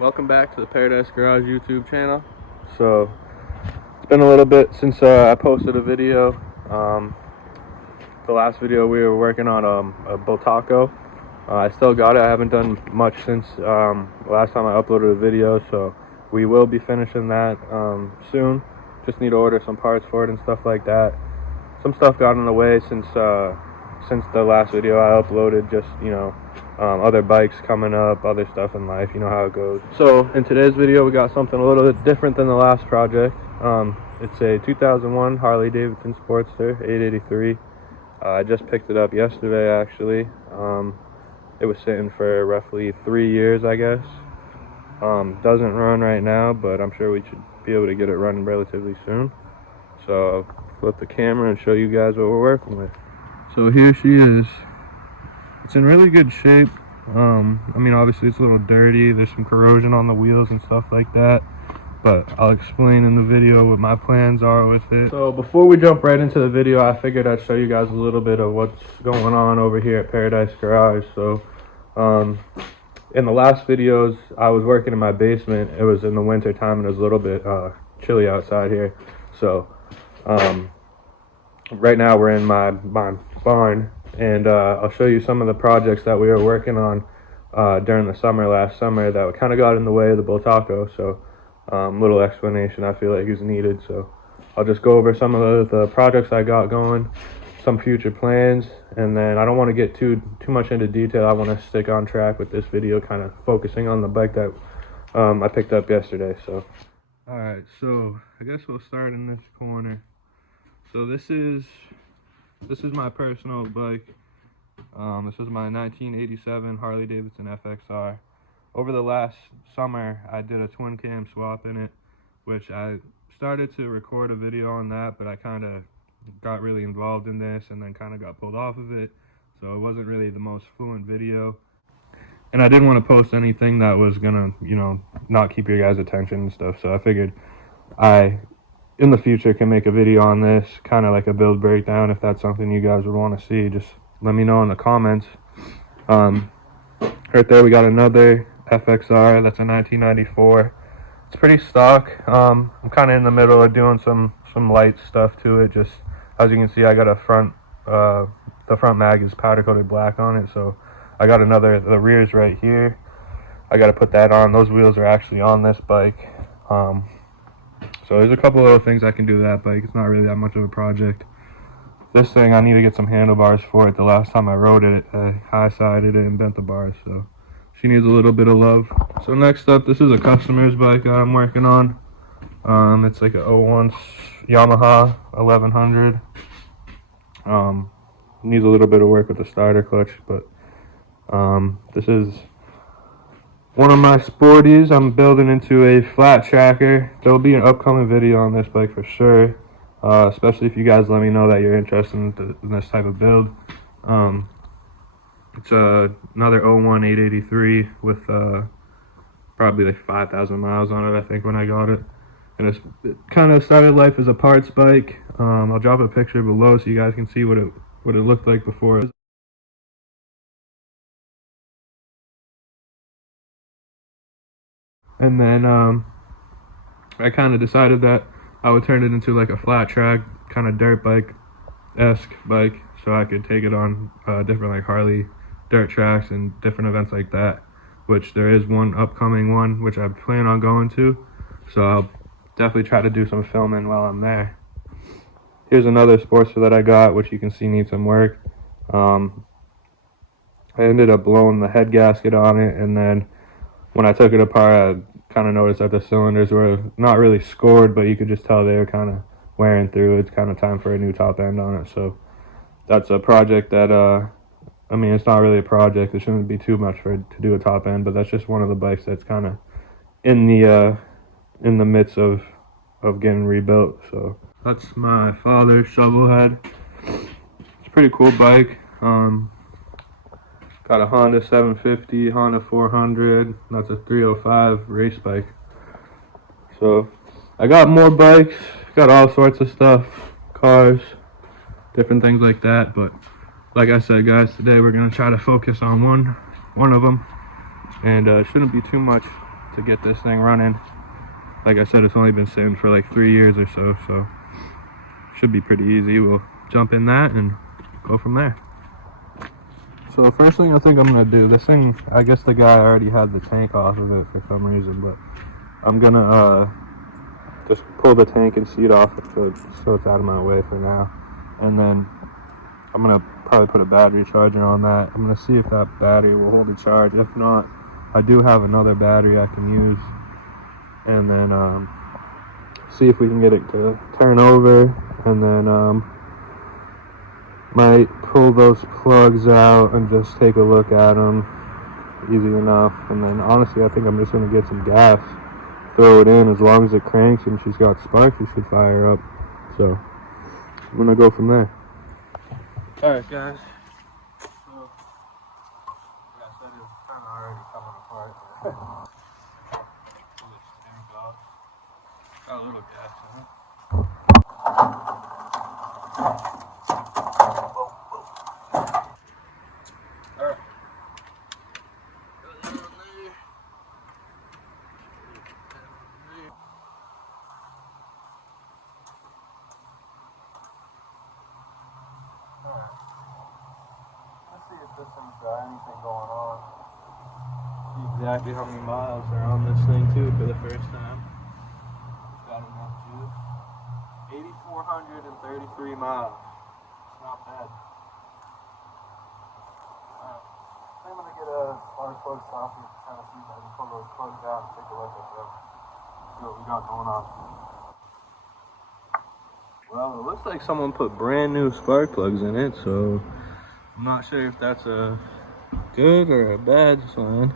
Welcome back to the Paradise Garage YouTube channel. So it's been a little bit since I posted a video. The last video we were working on a Bultaco. I still got it. I haven't done much since last time I uploaded a video, so we will be finishing that soon. Just need to order some parts for it and stuff like that. Some stuff got in the way since the last video I uploaded. Just, you know, other bikes coming up, other stuff in life, you know how it goes. So in today's video we got something a little bit different than the last project. It's a 2001 Harley Davidson Sportster 883. I just picked it up yesterday actually. It was sitting for roughly 3 years, I guess. Doesn't run right now, but I'm sure we should be able to get it running relatively soon. So I'll flip the camera and show you guys what we're working with. So here she is. It's in really good shape. I mean, obviously it's a little dirty. There's some corrosion on the wheels and stuff like that, but I'll explain in the video what my plans are with it. So before we jump right into the video, I figured I'd show you guys a little bit of what's going on over here at Paradise Garage. So in the last videos I was working in my basement. It was in the winter time and it was a little bit chilly outside here. So right now we're in my barn, and I'll show you some of the projects that we were working on during the summer, last summer, that kind of got in the way of the Bultaco. So little explanation I feel like is needed. So I'll just go over some of the projects I got going, some future plans, and then I don't want to get too much into detail. I want to stick on track with this video, kind of focusing on the bike that I picked up yesterday. So alright, so I guess we'll start in this corner. So this is my personal bike. This is my 1987 Harley Davidson FXR. Over the last summer, I did a twin cam swap in it, which I started to record a video on that, but I kind of got really involved in this and then kind of got pulled off of it. So it wasn't really the most fluent video. And I didn't want to post anything that was gonna, you know, not keep your guys' attention and stuff. So I figured in the future can make a video on this, kind of like a build breakdown. If that's something you guys would want to see, just let me know in the comments. Right there we got another FXR. That's a 1994. It's pretty stock. I'm kind of in the middle of doing some light stuff to it. Just as you can see, I got a front, the front mag is powder coated black on it, so I got the rear's right here. I got to put that on. Those wheels are actually on this bike. So there's a couple of other things I can do to that bike. It's not really that much of a project. This thing, I need to get some handlebars for it. The last time I rode it, I high-sided it and bent the bars, so she needs a little bit of love. So next up, this is a customer's bike I'm working on. It's like a 01 Yamaha 1100. Needs a little bit of work with the starter clutch, but this is one of my sporties I'm building into a flat tracker. There will be an upcoming video on this bike for sure, especially if you guys let me know that you're interested in this type of build. It's another 01 883 with probably like 5,000 miles on it, I think, when I got it. And it kind of started life as a parts bike. I'll drop a picture below so you guys can see what it looked like before. And then I kind of decided that I would turn it into like a flat track, kind of dirt bike-esque bike, so I could take it on different like Harley dirt tracks and different events like that, which there is one upcoming one, which I plan on going to. So I'll definitely try to do some filming while I'm there. Here's another Sportster that I got, which you can see needs some work. I ended up blowing the head gasket on it, and then when I took it apart, I kind of noticed that the cylinders were not really scored, but you could just tell they were kind of wearing through. It's kind of time for a new top end on it. So that's a project that, I mean, it's not really a project. It shouldn't be too much to do a top end, but that's just one of the bikes that's kind of in the midst of getting rebuilt. So that's my father's Shovelhead. It's a pretty cool bike. Got a Honda 750, Honda 400. That's a 305 race bike. So I got more bikes, got all sorts of stuff, cars, different things like that. But like I said, guys, today we're gonna try to focus on one of them, and it shouldn't be too much to get this thing running. Like I said, it's only been sitting for like 3 years or so, so should be pretty easy. We'll jump in that and go from there. So the first thing I think I'm gonna do, this thing, I guess the guy already had the tank off of it for some reason, but I'm gonna just pull the tank and seat off so it's out of my way for now. And then I'm gonna probably put a battery charger on that. I'm gonna see if that battery will hold a charge. If not, I do have another battery I can use. And then see if we can get it to turn over, and then might pull those plugs out and just take a look at them. Easy enough. And then honestly, I think I'm just gonna get some gas, throw it in. As long as it cranks and she's got sparks, it should fire up. So I'm gonna go from there. Alright guys, so like I said, it's kind of already coming apart. Got a little gas in it. Alright. Alright. Let's see if this thing's got anything going on. See exactly how many miles are on this thing too for the first time. Got enough juice. 8,433 miles. It's not bad. Alright. I'm gonna get a spark plug socket, kind of see if I can pull those plugs out and take a look at them. See what we got going on. Well, it looks like someone put brand new spark plugs in it, so I'm not sure if that's a good or a bad sign.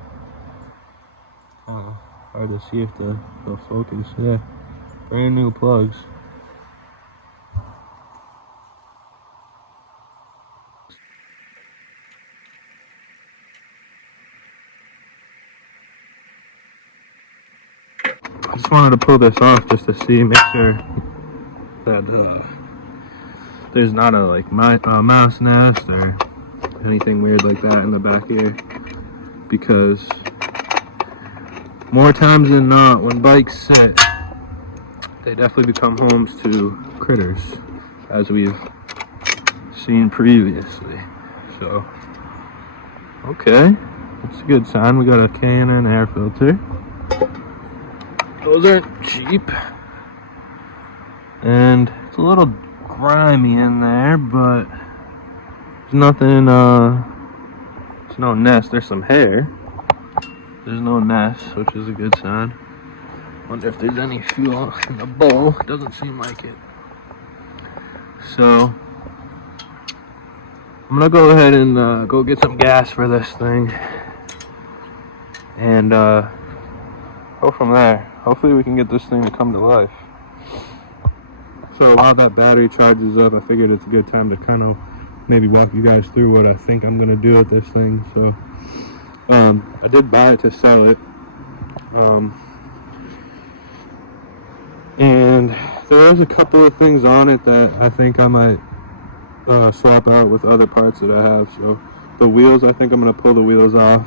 Hard to see if they'll focus. Yeah, brand new plugs. I just wanted to pull this off just to see, make sure that there's not a mouse nest or anything weird like that in the back here, because more times than not, when bikes sit, they definitely become homes to critters, as we've seen previously. So, okay, that's a good sign. We got a K&N air filter. Those aren't cheap, and it's a little grimy in there, but there's nothing, there's no nest. There's some hair. There's no nest, which is a good sign. Wonder if there's any fuel in the bowl. Doesn't seem like it. So I'm gonna go ahead and go get some gas for this thing, and go from there. Hopefully we can get this thing to come to life. So while that battery charges up, I figured it's a good time to kind of maybe walk you guys through what I think I'm gonna do with this thing. So I did buy it to sell it, and there is a couple of things on it that I think I might swap out with other parts that I have. So the wheels, I think I'm gonna pull the wheels off.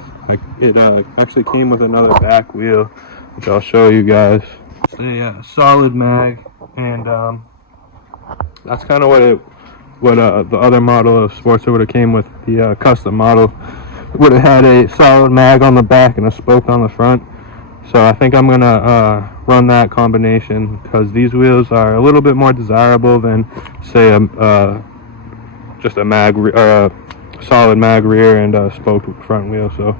It actually came with another back wheel, which I'll show you guys. It's a solid mag, and that's kind of what the other model of Sportster would have came with. The custom model would have had a solid mag on the back and a spoke on the front. So I think I'm gonna run that combination, because these wheels are a little bit more desirable than, say, just a solid mag rear and a spoked front wheel. So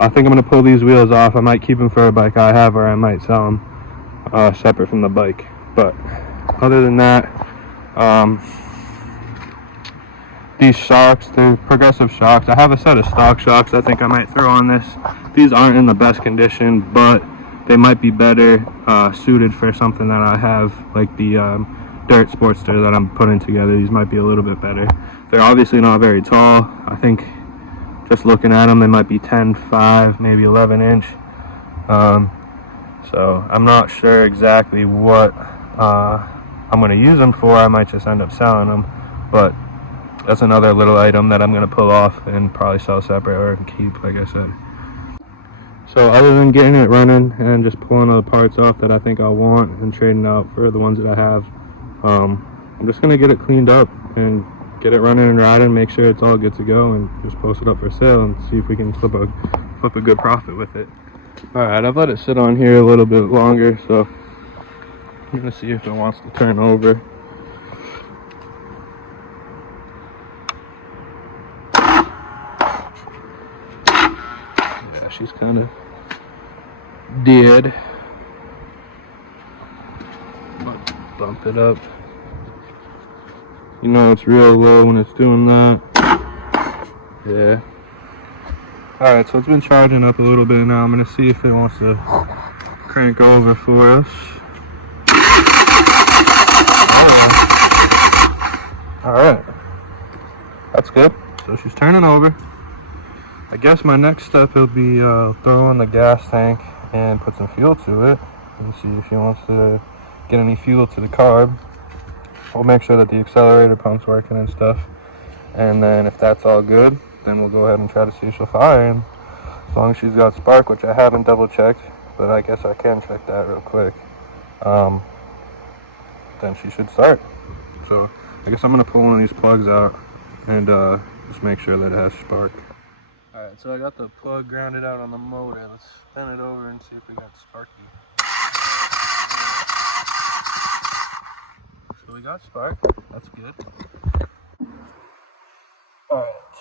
I think I'm gonna pull these wheels off. I might keep them for a bike I have, or I might sell them separate from the bike. But other than that, these shocks, they're progressive shocks. I have a set of stock shocks I think I might throw on this. These aren't in the best condition, but they might be better suited for something that I have, like the dirt Sportster that I'm putting together. These might be a little bit better. They're obviously not very tall. I think just looking at them, they might be 10.5, maybe 11 inch. So I'm not sure exactly what I'm going to use them for. I might just end up selling them, but that's another little item that I'm going to pull off and probably sell separate or keep, like I said. So other than getting it running and just pulling all the parts off that I think I want and trading out for the ones that I have, I'm just gonna get it cleaned up and get it running and riding, make sure it's all good to go, and just post it up for sale and see if we can flip a good profit with it. All right, I've let it sit on here a little bit longer, so I'm gonna see if it wants to turn over. Yeah, she's kind of dead. Bump it up. You know it's real low when it's doing that. Yeah. Alright, so it's been charging up a little bit now. I'm gonna see if it wants to crank over for us. Alright. That's good. So she's turning over. I guess my next step will be throw in the gas tank and put some fuel to it and see if she wants to get any fuel to the carb. We'll make sure that the accelerator pump's working and stuff, and then if that's all good, then we'll go ahead and try to see if she'll fire. And as long as she's got spark, which I haven't double checked, but I guess I can check that real quick, then she should start. So I guess I'm gonna pull one of these plugs out and just make sure that it has spark. Alright, so I got the plug grounded out on the motor. Let's spin it over and see if we got sparky. So we got spark, that's good. Alright, let's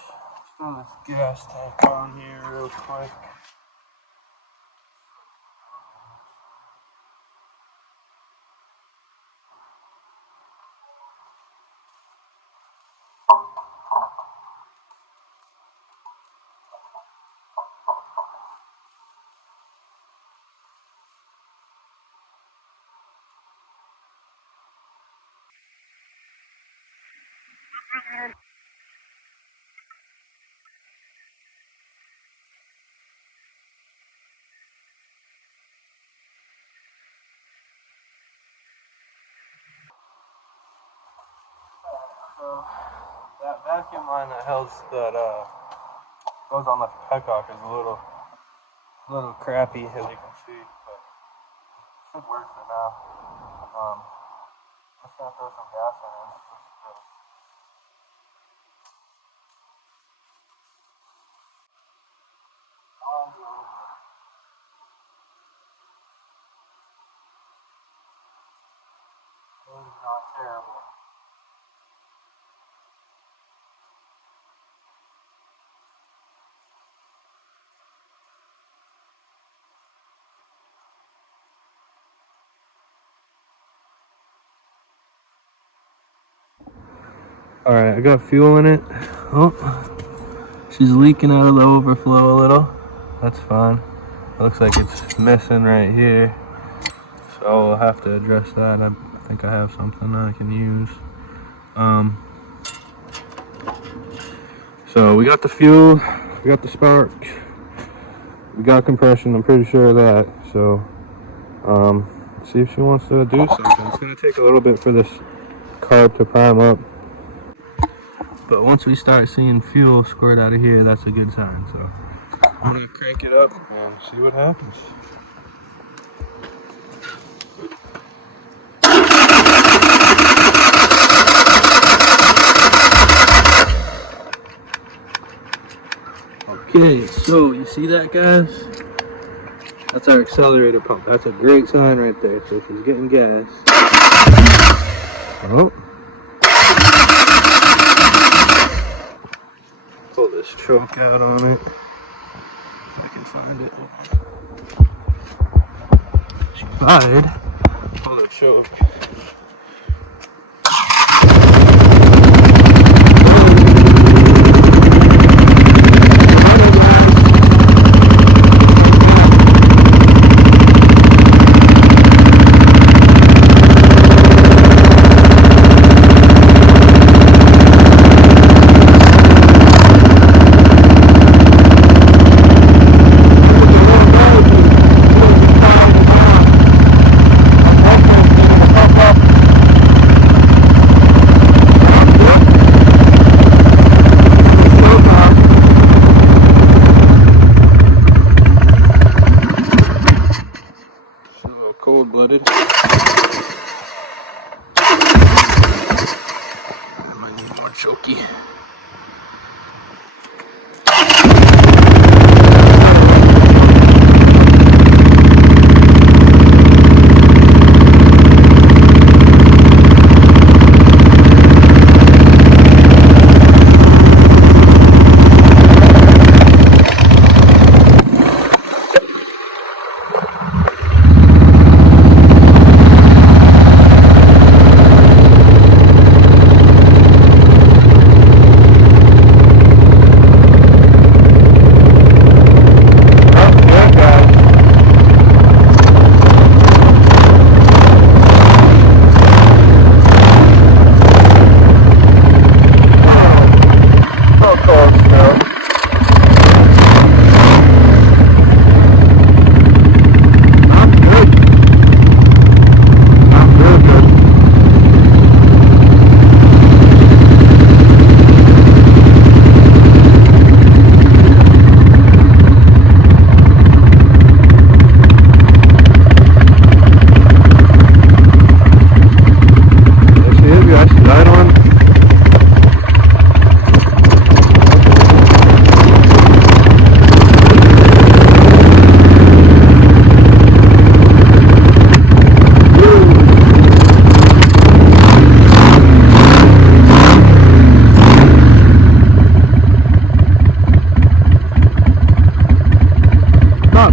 throw this gas tank on here real quick. So that vacuum line that goes on the petcock is a little crappy, as you can see, but it should work for now. Just gonna throw some gas in it. It's not terrible. Alright, I got fuel in it. Oh, she's leaking out of the overflow a little. That's fine. It looks like it's missing right here. So we'll have to address that. I think I have something I can use. So we got the fuel, we got the spark, we got compression, I'm pretty sure of that. So let's see if she wants to do something. It's gonna take a little bit for this carb to prime up, but once we start seeing fuel squirt out of here, that's a good sign. So I'm gonna crank it up and see what happens. Okay, so you see that, guys? That's our accelerator pump. That's a great sign right there. So she's getting gas. Oh. Pull this choke out on it. If I can find it. She fired. Pull the choke. Cold-blooded. I might need more chokey.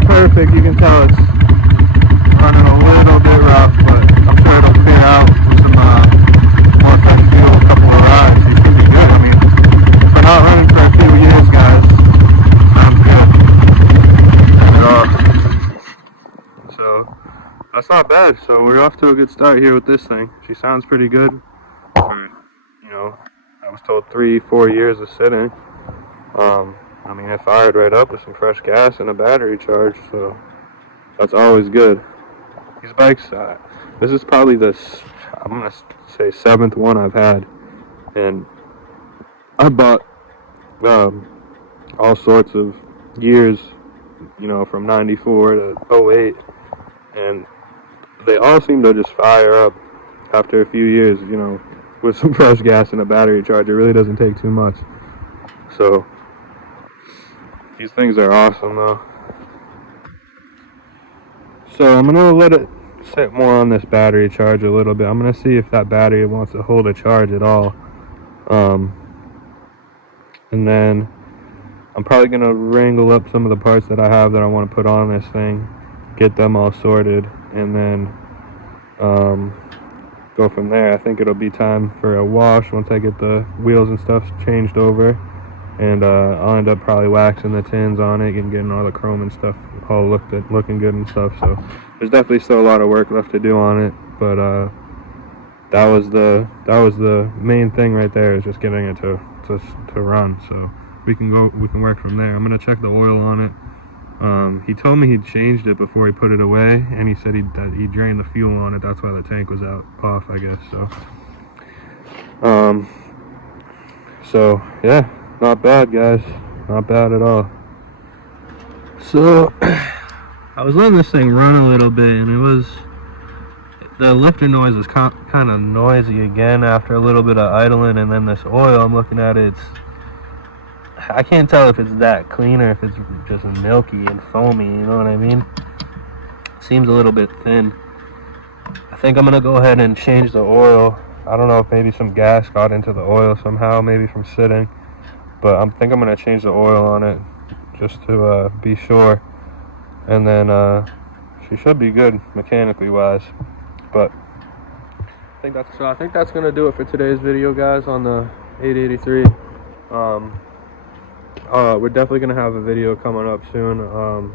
Perfect, you can tell it's running a little bit rough, but I'm sure it'll clear out with some more fresh fuel, a couple of rides. It should be good. I mean, for not running for a few years, guys, sounds good. So that's not bad. So we're off to a good start here with this thing. She sounds pretty good for, you know, I was told 3-4 years of sitting. I mean, it fired right up with some fresh gas and a battery charge, so that's always good. These bikes, this is probably I'm going to say 7th one I've had, and I bought all sorts of years, you know, from 94 to 08, and they all seem to just fire up after a few years, you know, with some fresh gas and a battery charge. It really doesn't take too much. So these things are awesome though. So I'm gonna let it sit more on this battery charge a little bit. I'm gonna see if that battery wants to hold a charge at all. And then I'm probably gonna wrangle up some of the parts that I have that I want to put on this thing, get them all sorted, and then go from there. I think it'll be time for a wash once I get the wheels and stuff changed over. And I'll end up probably waxing the tins on it and getting all the chrome and stuff all looking good and stuff. So there's definitely still a lot of work left to do on it, but that was the main thing right there, is just getting it to run. So we can work from there. I'm gonna check the oil on it. He told me he'd changed it before he put it away, and he said that he drained the fuel on it. That's why the tank was off, I guess. So yeah. Not bad, guys. Not bad at all. So I was letting this thing run a little bit, and the lifter noise was kind of noisy again after a little bit of idling. And then this oil, I'm looking at it, I can't tell if it's that clean or if it's just milky and foamy, you know what I mean? Seems a little bit thin. I think I'm gonna go ahead and change the oil. I don't know if maybe some gas got into the oil somehow, maybe from sitting. But I think I'm going to change the oil on it just to be sure. And then she should be good mechanically wise. But I think that's going to do it for today's video, guys, on the 883. We're definitely going to have a video coming up soon,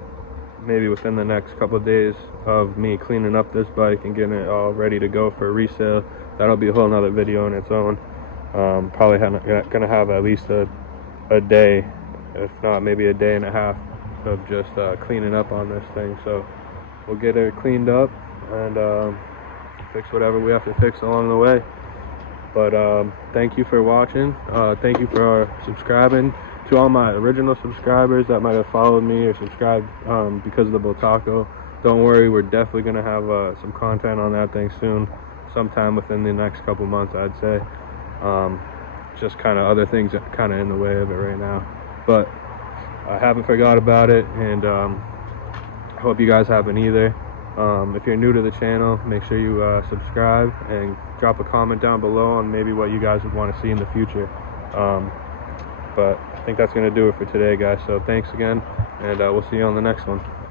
maybe within the next couple of days, of me cleaning up this bike and getting it all ready to go for resale. That'll be a whole nother video on its own. Probably going to have at least a day, if not maybe a day and a half, of just cleaning up on this thing. So we'll get her cleaned up and fix whatever we have to fix along the way. But thank you for watching. Thank you for subscribing. To all my original subscribers that might have followed me or subscribed because of the Bultaco, don't worry, we're definitely going to have some content on that thing soon, sometime within the next couple months, I'd say. Just kind of other things that kind of in the way of it right now, but I haven't forgot about it, and I hope you guys haven't either. If you're new to the channel, make sure you subscribe and drop a comment down below on maybe what you guys would want to see in the future. But I think that's going to do it for today, guys. So thanks again, and we'll see you on the next one.